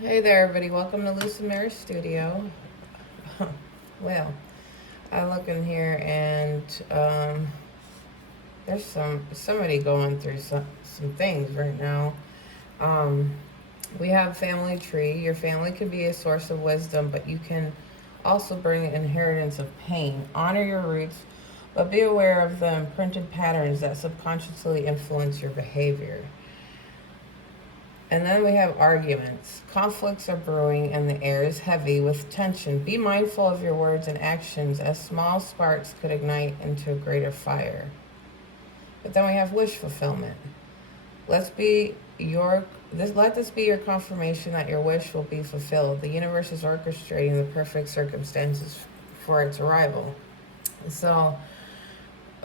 Hey there, everybody. Welcome to Lucid Mirror Studio. Well, I look in here and there's somebody going through some things right now. Um, we have family tree. Your family can be a source of wisdom, but you can also bring inheritance of pain. Honor your roots, but be aware of the imprinted patterns that subconsciously influence your behavior. And then we have arguments. Conflicts are brewing and the air is heavy with tension. Be mindful of your words and actions as small sparks could ignite into a greater fire. But then we have wish fulfillment. Let's be your let this be your confirmation that your wish will be fulfilled. The universe is orchestrating the perfect circumstances for its arrival. So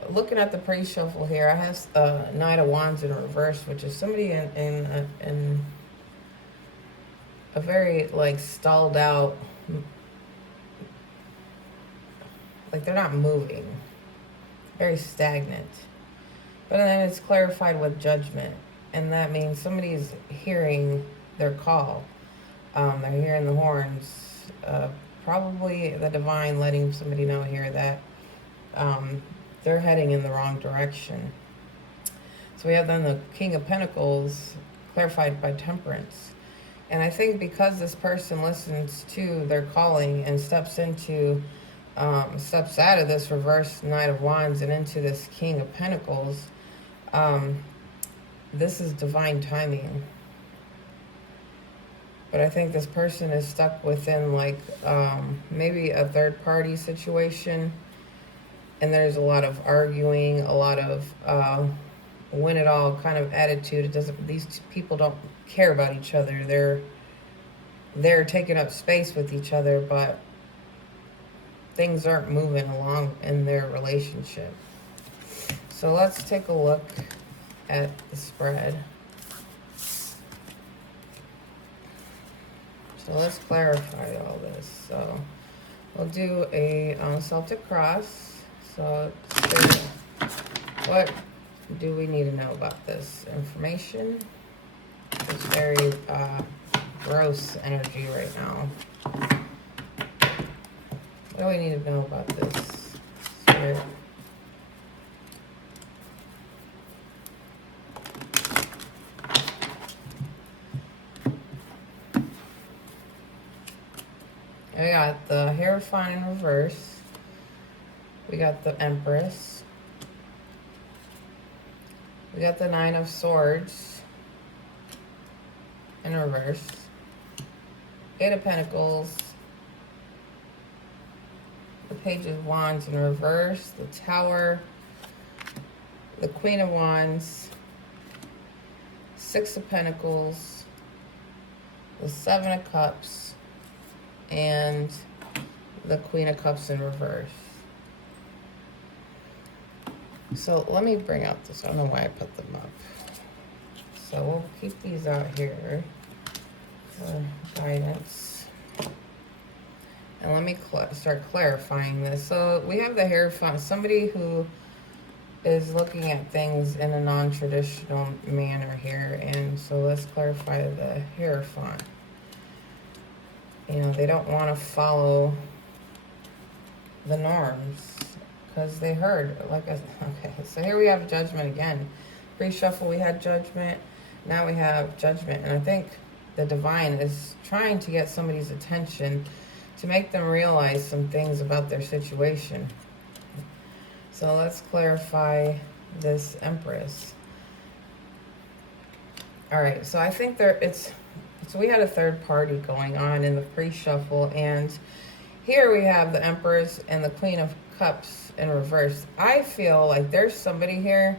looking at the pre-shuffle here, I have Knight of Wands in reverse, which is somebody in a very like stalled out, like they're not moving, very stagnant. But then it's clarified with judgment, and that means somebody's hearing their call. They're hearing the horns, probably the divine letting somebody know here that they're heading in the wrong direction. So we have then the King of Pentacles clarified by Temperance. And I think because this person listens to their calling and steps out of this reverse Knight of Wands and into this King of Pentacles, this is divine timing. But I think this person is stuck within like maybe a third party situation. And there's a lot of arguing, a lot of win it all kind of attitude. It doesn't. These two people don't care about each other. They're taking up space with each other, but things aren't moving along in their relationship. So let's take a look at the spread. So let's clarify all this. So we'll do a Celtic cross. So what do we need to know about this information? It's very gross energy right now. What do we need to know about this spirit? We got the Hierophant in reverse. We got the Empress. We got the Nine of Swords in reverse. Eight of Pentacles. The Page of Wands in reverse. The Tower. The Queen of Wands. Six of Pentacles. The Seven of Cups. And the Queen of Cups in reverse. So let me bring out this. I don't know why I put them up. So we'll keep these out here for guidance. And let me start clarifying this. So we have the Hierophant, somebody who is looking at things in a non-traditional manner here. And so let's clarify the Hierophant. You know, they don't want to follow the norms because they heard, okay, so here we have Judgment again. Pre-shuffle we had Judgment, now we have Judgment, and I think the divine is trying to get somebody's attention to make them realize some things about their situation. So let's clarify this Empress. All right, so I think so we had a third party going on in the pre-shuffle, and here we have the Empress and the Queen of Cups in reverse. I feel like there's somebody here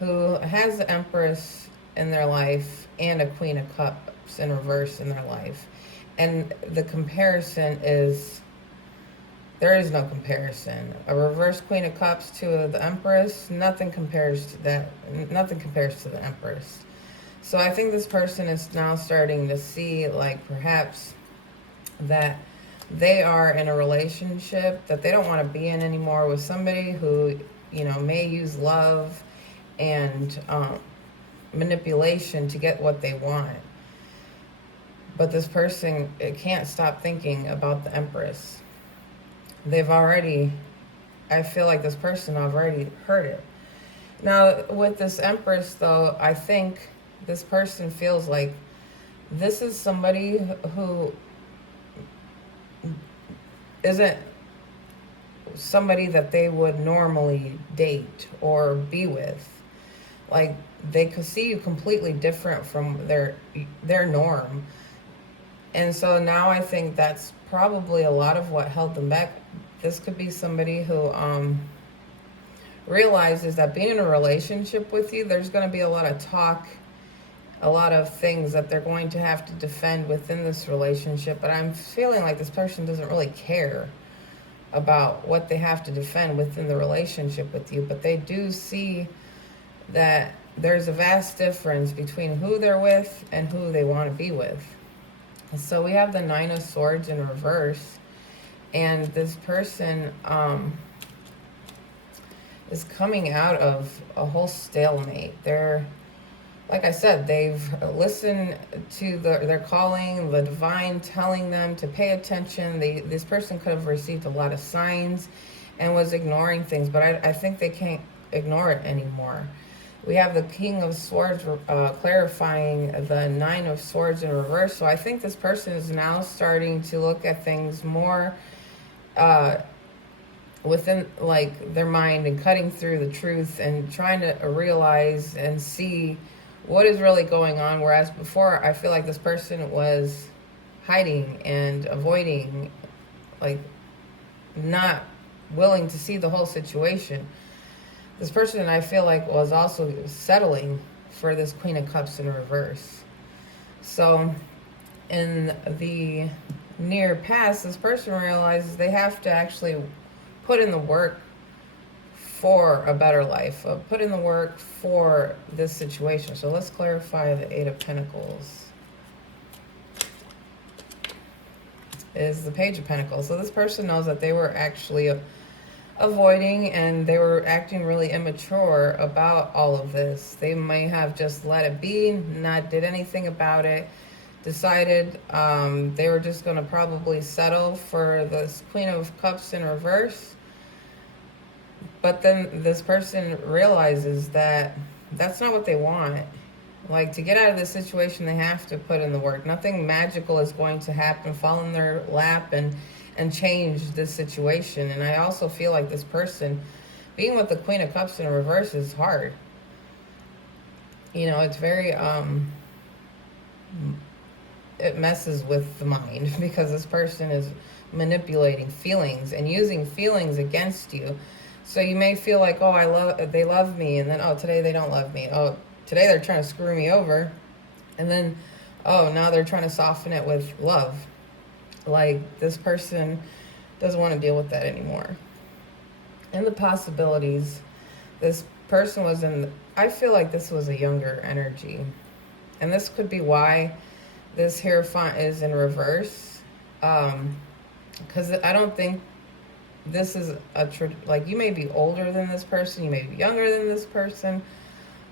who has the Empress in their life and a Queen of Cups in reverse in their life. And the comparison is, there is no comparison. A reverse Queen of Cups to the Empress, nothing compares to that. Nothing compares to the Empress. So I think this person is now starting to see, like, perhaps that they are in a relationship that they don't want to be in anymore with somebody who, you know, may use love and manipulation to get what they want. But this person, it can't stop thinking about the Empress. They've already, I feel like this person already heard it. Now, with this Empress, though, I think this person feels like this is somebody who isn't somebody that they would normally date or be with. Like, they could see you completely different from their norm. And so now I think that's probably a lot of what held them back. This could be somebody who realizes that being in a relationship with you, there's going to be a lot of talk, a lot of things that they're going to have to defend within this relationship. But I'm feeling like this person doesn't really care about what they have to defend within the relationship with you. But they do see that there's a vast difference between who they're with and who they want to be with. So we have the Nine of Swords in reverse. And this person is coming out of a whole stalemate. They're, like I said, they've listened to their calling, the divine telling them to pay attention. This person could have received a lot of signs and was ignoring things, but I think they can't ignore it anymore. We have the King of Swords clarifying the Nine of Swords in reverse. So I think this person is now starting to look at things more within like their mind and cutting through the truth and trying to realize and see what is really going on. Whereas before, I feel like this person was hiding and avoiding, like not willing to see the whole situation. This person, I feel like, was also settling for this Queen of Cups in reverse. So in the near past, this person realizes they have to actually put in the work for a better life, put in the work for this situation. So let's clarify the Eight of Pentacles. Is the Page of Pentacles. So this person knows that they were actually avoiding and they were acting really immature about all of this. They may have just let it be, not did anything about it, decided they were just going to probably settle for this Queen of Cups in reverse. But then this person realizes that that's not what they want. Like, to get out of this situation, they have to put in the work. Nothing magical is going to happen, fall in their lap and change this situation. And I also feel like this person, being with the Queen of Cups in reverse, is hard. You know, it's very, it messes with the mind because this person is manipulating feelings and using feelings against you. So you may feel like, oh, they love me, and then, oh, today they don't love me. Oh, today they're trying to screw me over. And then, oh, now they're trying to soften it with love. Like, this person doesn't want to deal with that anymore. And the possibilities, this person was in, I feel like this was a younger energy. And this could be why this Hierophant is in reverse. Because I don't think this is like, you may be older than this person, you may be younger than this person.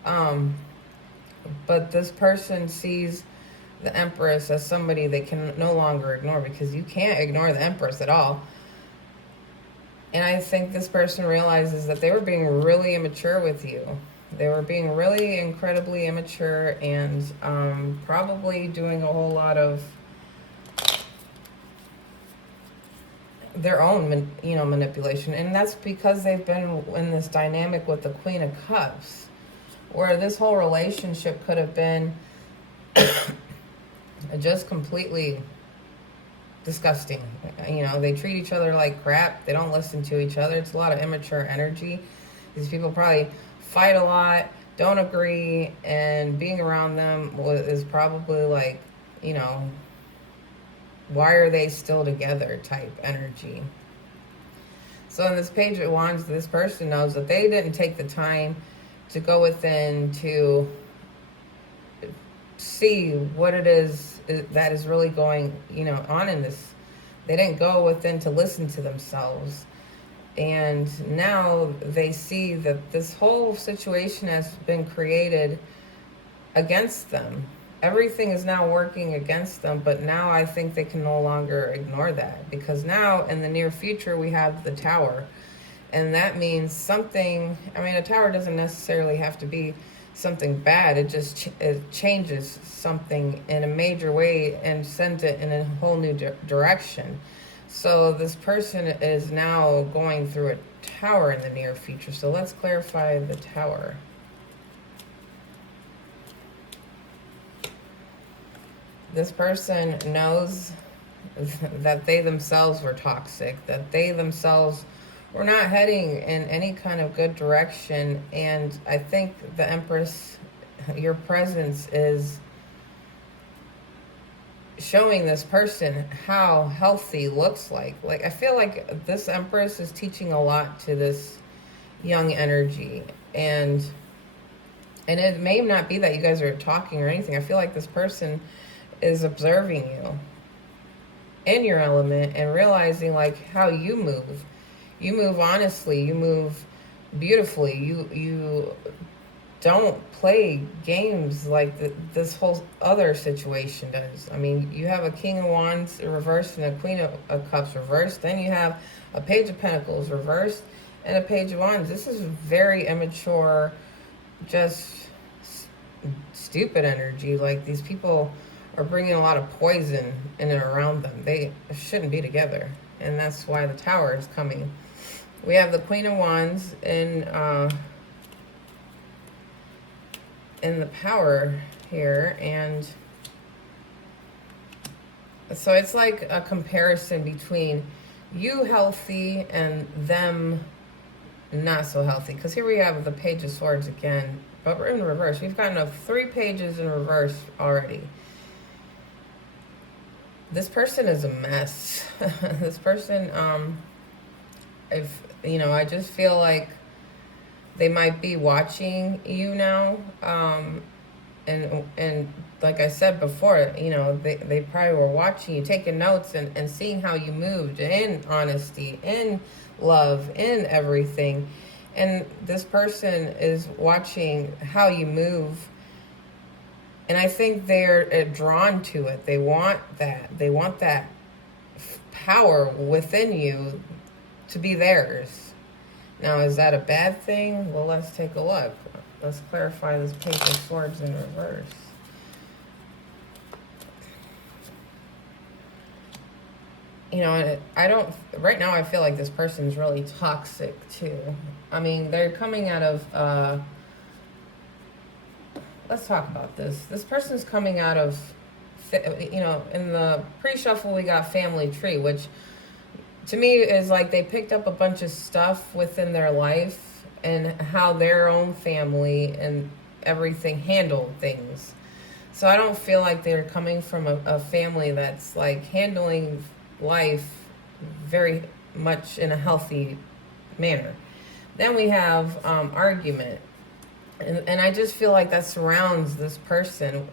But this person sees the Empress as somebody they can no longer ignore, because you can't ignore the Empress at all. And I think this person realizes that they were being really immature with you. They were being really incredibly immature and probably doing a whole lot of their own, manipulation. And that's because they've been in this dynamic with the Queen of Cups, where this whole relationship could have been just completely disgusting. They treat each other like crap. They don't listen to each other. It's a lot of immature energy. These people probably fight a lot, don't agree, and being around them is probably like, why are they still together type energy. So in this Page of Wands, this person knows that they didn't take the time to go within to see what it is that is really going, on in this. They didn't go within to listen to themselves. And now they see that this whole situation has been created against them. everything is now working against them, but now I think they can no longer ignore that, because now in the near future we have the tower. And that means something, I mean, a tower doesn't necessarily have to be something bad. It just it changes something in a major way and sends it in a whole new direction. So this person is now going through a tower in the near future. So let's clarify the tower. This person knows that they themselves were toxic, that they themselves were not heading in any kind of good direction. And I think the Empress, your presence is showing this person how healthy looks like. Like, I feel like this Empress is teaching a lot to this young energy. And it may not be that you guys are talking or anything. I feel like this person is observing you in your element and realizing like how you move. You move honestly, you move beautifully. You don't play games like this whole other situation does. I mean, you have a King of Wands reversed and a Queen of Cups reversed. Then you have a Page of Pentacles reversed and a Page of Wands. This is very immature, just stupid energy. Like, these people are bringing a lot of poison in and around them. They shouldn't be together. And that's why the tower is coming. We have the Queen of Wands in the power here. And so it's like a comparison between you healthy and them not so healthy. Because here we have the Page of Swords again, but we're in reverse. We've gotten 3 pages in reverse already. This person is a mess. This person, if you know, I just feel like they might be watching you now. And like I said before, you know, they probably were watching you, taking notes and seeing how you moved in honesty, in love, in everything. And this person is watching how you move. And I think they're drawn to it. They want that. They want that power within you to be theirs. Now, is that a bad thing? Well, let's take a look. Let's clarify this Page of Swords in reverse. You know, I don't, right now I feel like this person's really toxic too. I mean, they're coming out of, let's talk about this. This person's coming out of, you know, in the pre-shuffle we got family tree, which to me is like they picked up a bunch of stuff within their life and how their own family and everything handled things. So I don't feel like they're coming from a family that's like handling life very much in a healthy manner. Then we have argument. And I just feel like that surrounds this person,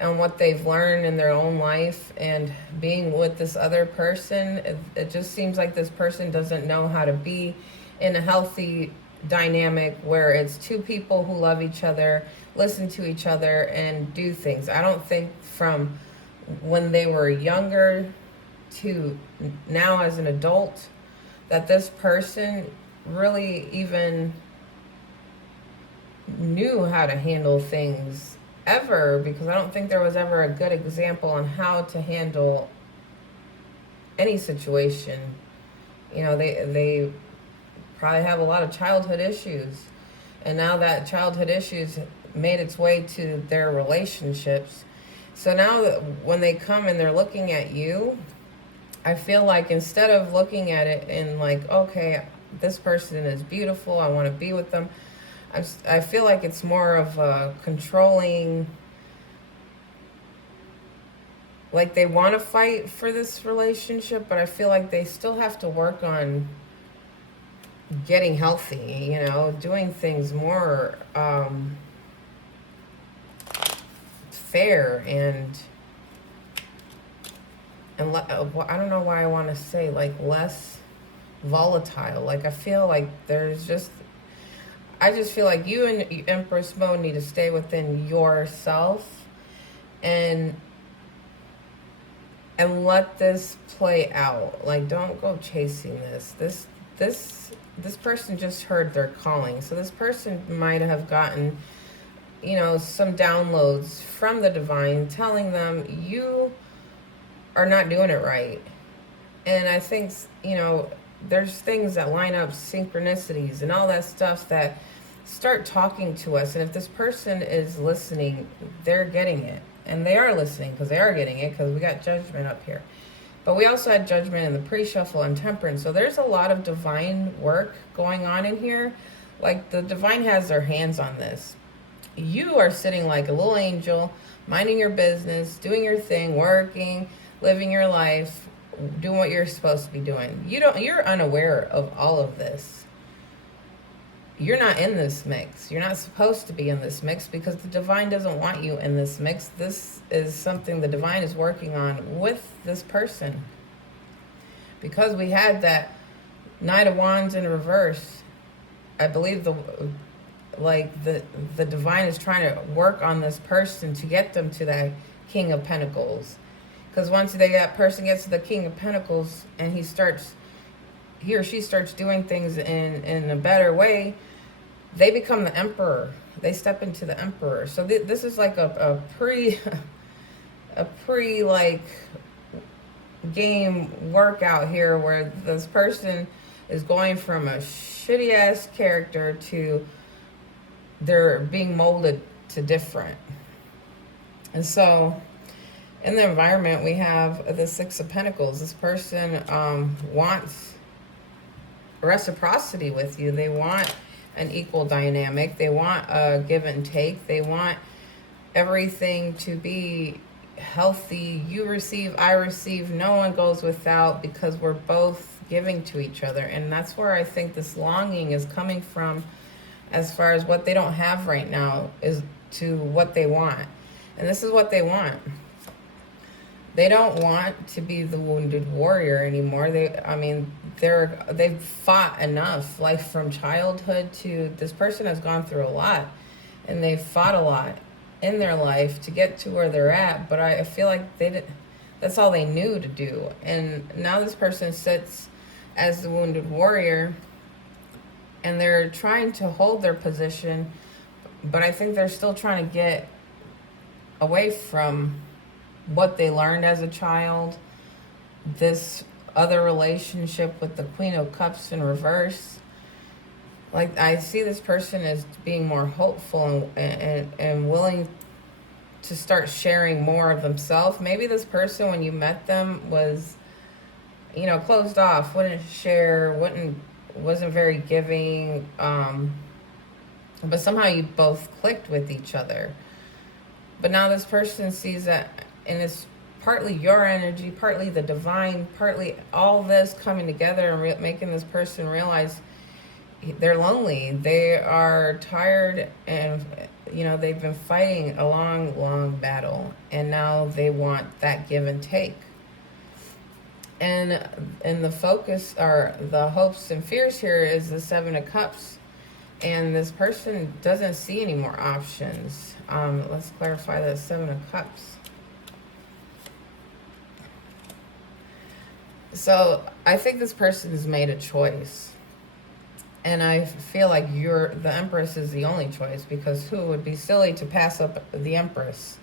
and what they've learned in their own life and being with this other person. It just seems like this person doesn't know how to be in a healthy dynamic where it's 2 people who love each other, listen to each other, and do things. I don't think from when they were younger to now as an adult that this person really even knew how to handle things ever, because I don't think there was ever a good example on how to handle any situation. You know, they probably have a lot of childhood issues, and now that childhood issues made its way to their relationships. So now that when they come and they're looking at you, I feel like instead of looking at it in like, okay, this person is beautiful, I want to be with them, I feel like it's more of a controlling, like they want to fight for this relationship, but I feel like they still have to work on getting healthy, you know, doing things more fair and I don't know why I want to say like less volatile. Like I feel like I just feel like you and Empress Mode need to stay within yourself and let this play out. Like, don't go chasing this person just heard their calling. So this person might have gotten, some downloads from the divine telling them you are not doing it right. And I think, there's things that line up, synchronicities and all that stuff that start talking to us. And if this person is listening, they're getting it. And they are listening because they are getting it, because we got judgment up here. But we also had judgment in the pre-shuffle and temperance. So there's a lot of divine work going on in here. Like, the divine has their hands on this. You are sitting like a little angel, minding your business, doing your thing, working, living your life, doing what you're supposed to be doing. You're unaware of all of this. You're not in this mix. You're not supposed to be in this mix, because the divine doesn't want you in this mix. This is something the divine is working on with this person. Because we had that Knight of Wands in reverse, I believe the divine is trying to work on this person to get them to that King of Pentacles. Because once that person gets to the King of Pentacles and he or she starts doing things in a better way, they become the Emperor. They step into the Emperor. So this is like a pre like game workout here, where this person is going from a shitty ass character to they're being molded to different. And so in the environment, we have the Six of Pentacles. This person wants reciprocity with you. They want an equal dynamic. They want a give and take. They want everything to be healthy. You receive, I receive. No one goes without, because we're both giving to each other. And that's where I think this longing is coming from, as far as what they don't have right now is to what they want. And this is what they want. They don't want to be the wounded warrior anymore. They've fought enough. Like, from childhood to this person has gone through a lot, and they've fought a lot in their life to get to where they're at. But I feel like that's all they knew to do. And now this person sits as the wounded warrior, and they're trying to hold their position, but I think they're still trying to get away from what they learned as a child. This other relationship with the Queen of Cups in reverse. Like, I see this person as being more hopeful and willing to start sharing more of themselves. Maybe this person, when you met them, was, closed off, wouldn't share, wasn't very giving, but somehow you both clicked with each other. But now this person sees that, and it's partly your energy, partly the divine, partly all this coming together and making this person realize they're lonely. They are tired, and they've been fighting a long, long battle, and now they want that give and take. And the focus, or the hopes and fears here, is the Seven of Cups. And this person doesn't see any more options. Let's clarify the Seven of Cups. So I think this person has made a choice. And I feel like the Empress is the only choice, because who would be silly to pass up the Empress?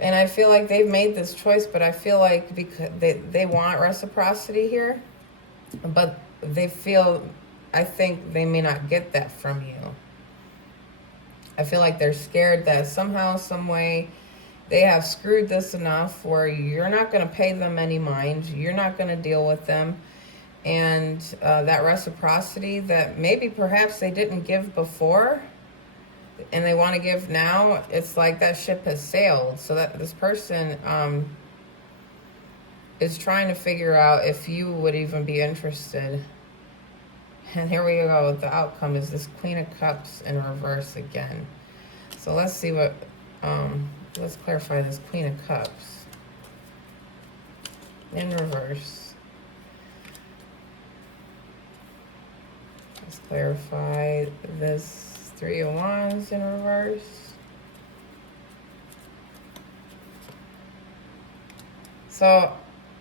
And I feel like they've made this choice, but I feel like because they want reciprocity here, but I think they may not get that from you. I feel like they're scared that somehow, some way, they have screwed this enough where you're not going to pay them any mind. You're not going to deal with them. And that reciprocity that maybe perhaps they didn't give before and they want to give now, it's like that ship has sailed. So that this person is trying to figure out if you would even be interested. And here we go. The outcome is this Queen of Cups in reverse again. So let's see what... let's clarify this Queen of Cups in reverse. Let's clarify this Three of Wands in reverse. So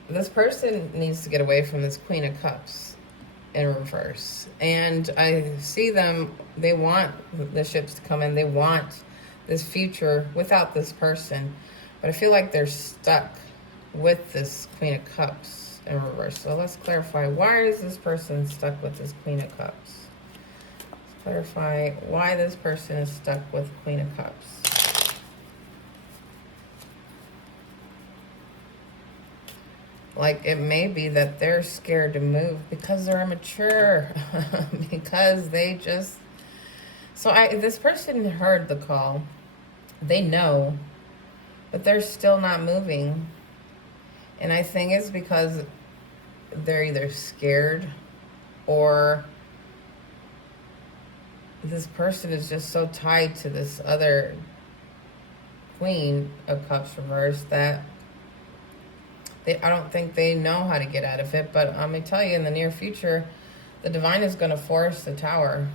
this person needs to get away from this Queen of Cups in reverse. And I see them, they want the ships to come in. They want this future without this person. But I feel like they're stuck with this Queen of Cups in reverse. So let's clarify, why is this person stuck with this Queen of Cups? Let's clarify why this person is stuck with Queen of Cups. Like, it may be that they're scared to move because they're immature. Because they just... So this person heard the call. They know. But they're still not moving. And I think it's because they're either scared or this person is just so tied to this other Queen of Cups reverse that I don't think they know how to get out of it. But I'm going to tell you, in the near future, the Divine is going to force the Tower.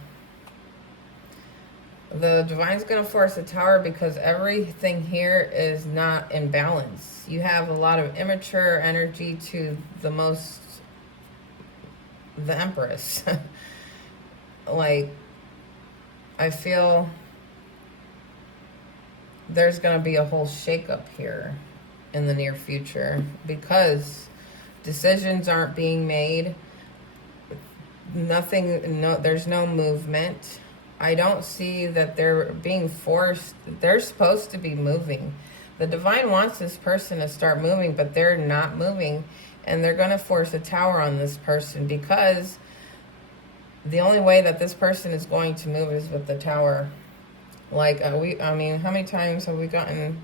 The Divine's going to force the Tower because everything here is not in balance. You have a lot of immature energy to the Empress. Like, I feel there's going to be a whole shakeup here in the near future because decisions aren't being made. There's no movement. I don't see that they're being forced. They're supposed to be moving. The Divine wants this person to start moving, but they're not moving. And they're going to force a Tower on this person because the only way that this person is going to move is with the Tower. Like, how many times have we gotten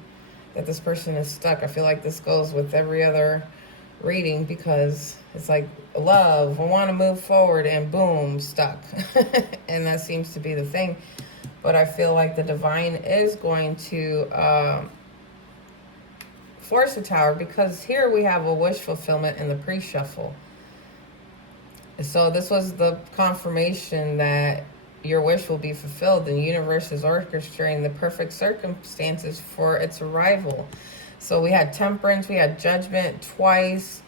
that this person is stuck? I feel like this goes with every other reading because it's like, love, I want to move forward, and boom, stuck. And that seems to be the thing. But I feel like the Divine is going to force a Tower because here we have a wish fulfillment in the pre-shuffle. So this was the confirmation that your wish will be fulfilled. The universe is orchestrating the perfect circumstances for its arrival. So we had Temperance, we had Judgment twice.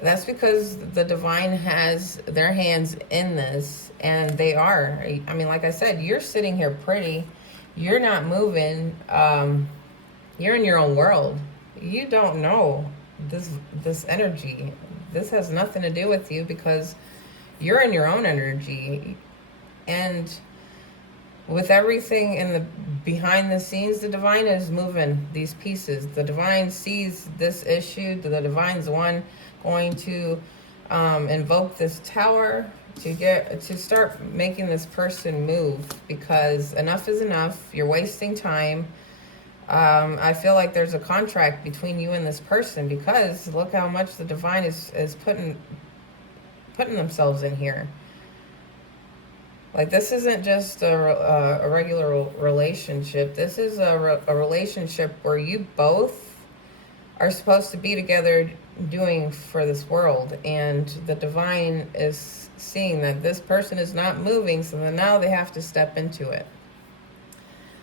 That's because the Divine has their hands in this, and they are. I mean, like I said, you're sitting here pretty. You're not moving. You're in your own world. You don't know this energy. This has nothing to do with you because you're in your own energy. And with everything in the behind the scenes, the Divine is moving these pieces. The Divine sees this issue. The Divine's the one going to invoke this Tower to start making this person move because enough is enough. You're wasting time. I feel like there's a contract between you and this person because look how much the Divine is putting themselves in here. Like, this isn't just a regular relationship. This is a relationship where you both are supposed to be together doing for this world. And the Divine is seeing that this person is not moving, so then now they have to step into it.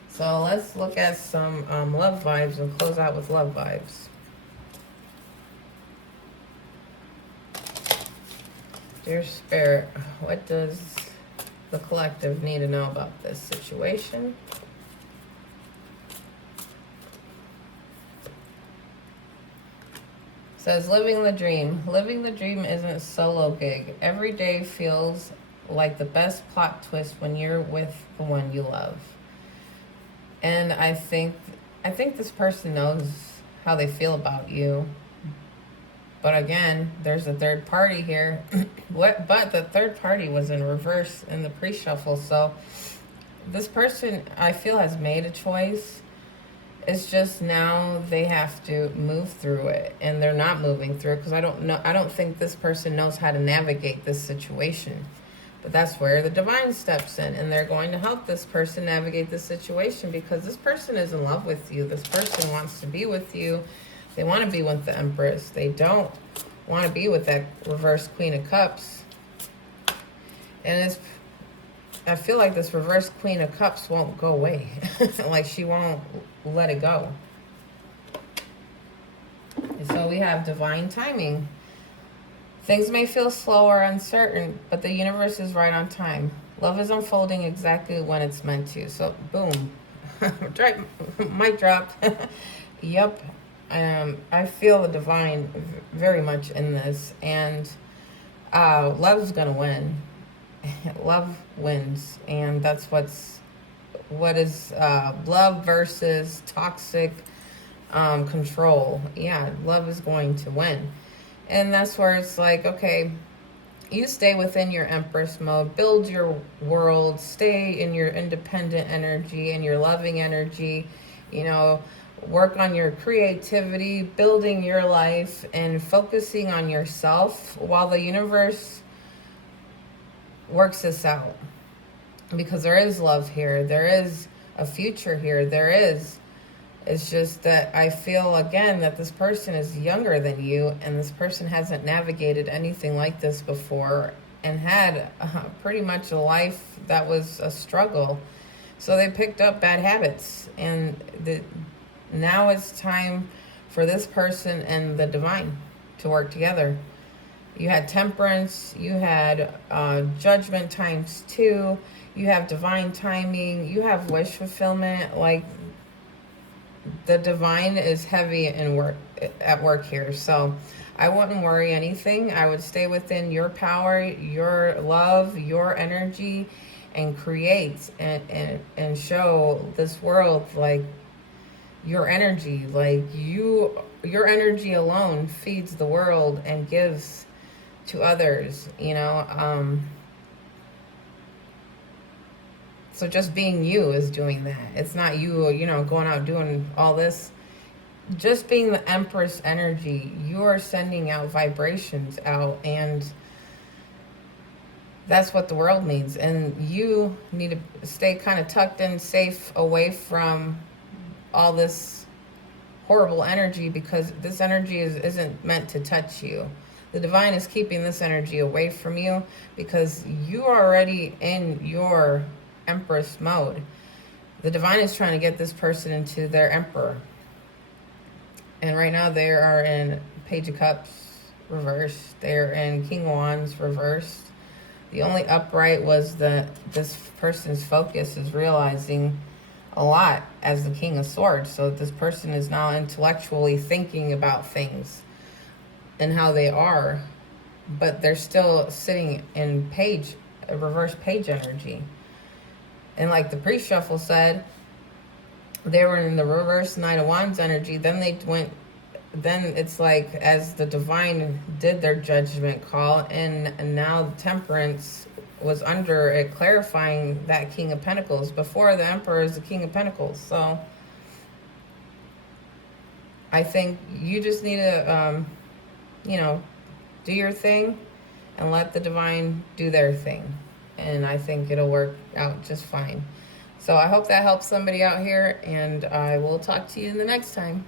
So let's look at some love vibes and close out with love vibes. Dear Spirit, what does the collective need to know about this situation? It says, living the dream. Living the dream isn't a solo gig. Every day feels like the best plot twist when you're with the one you love. And I think this person knows how they feel about you. But again, there's a third party here. But the third party was in reverse in the pre-shuffle. So this person, I feel, has made a choice. It's just now they have to move through it. And they're not moving through it because I don't think this person knows how to navigate this situation. But that's where the Divine steps in. And they're going to help this person navigate the situation because this person is in love with you. This person wants to be with you. They want to be with the Empress. They don't want to be with that reverse Queen of Cups. And I feel like this reverse Queen of Cups won't go away. Like, she won't let it go. And so So we have divine timing. Things may feel slow or uncertain, but the universe is right on time. Love is unfolding exactly when it's meant to. So, boom. Mic drop. Yep. I feel the divine very much in this. And love is going to win. Love wins. And that's what is love versus toxic control. Yeah, love is going to win. And that's where it's like, okay, you stay within your Empress mode, build your world, stay in your independent energy and your loving energy, you know, work on your creativity, building your life, and focusing on yourself while the universe works this out. Because there is love here, there is a future here, there is. It's just that I feel, again, that this person is younger than you, and this person hasn't navigated anything like this before and had pretty much a life that was a struggle. So they picked up bad habits, and now it's time for this person and the divine to work together. You had temperance, you had judgment times 2, you have divine timing, you have wish fulfillment. Like, the divine is heavy at work here. So I wouldn't worry anything. I would stay within your power, your love, your energy, and create and show this world like your energy. Like, your energy alone feeds the world and gives to others, you know. So just being you is doing that. It's not you, you know, going out doing all this. Just being the Empress energy, you are sending out vibrations out, and that's what the world needs. And you need to stay kind of tucked in, safe, away from all this horrible energy, because this energy isn't meant to touch you. The divine is keeping this energy away from you because you are already in your Empress mode. The divine is trying to get this person into their Emperor. And right now they are in Page of Cups reversed. They're in King of Wands reversed. The only upright was that this person's focus is realizing a lot as the King of Swords. So this person is now intellectually thinking about things and how they are, but they're still sitting in page, a reverse page energy. And like the pre-shuffle said, they were in the reverse Knight of Wands energy. Then it's like, as the divine did their judgment call, and now the temperance was under it, clarifying that King of Pentacles. Before, the Emperor is the King of Pentacles. So I think you just need to, you know, do your thing and let the divine do their thing. And I think it'll work out just fine. So I hope that helps somebody out here, and I will talk to you in the next time.